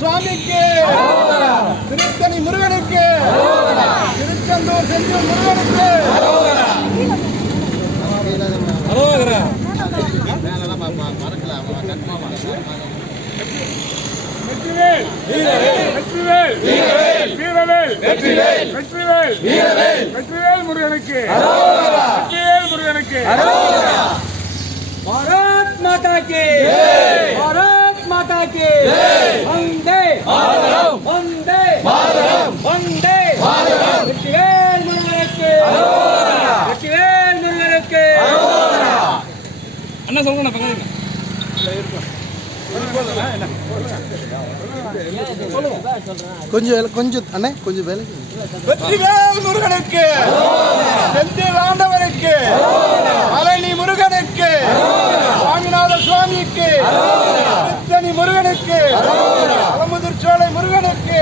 சுவாமிக்கு, திருத்தணி முருகனுக்கு, திருச்செந்தூர் செந்தில் முருகனுக்கு. வெற்றிவேல் வெற்றிவேல் வீரவேல் வெற்றிவேல் வெற்றிவேல் வீரவேல் வெற்றிவேல் முருகனுக்கு, வெற்றிவேல் முருகனுக்கு. பாரத் மாதா கி பாரத் மாதா கி வந்தே மாதரம் வந்தே மாதரம் வந்தே மாதரம். வெற்றிவேல் முருகனுக்கு, வெற்றிவேல் முருகனுக்கு. அண்ணா சொல்லுங்க பக்கம் கொஞ்சம் அண்ணே கொஞ்சம் வேலை. வெற்றிவேல் முருகனுக்கு, செந்தில் ஆண்டவனுக்கு, பழனி முருகனுக்கு, சுவாமிநாத சுவாமிக்கு, திருத்தணி முருகனுக்கு, அலமுதிர்ச்சோலை முருகனுக்கு.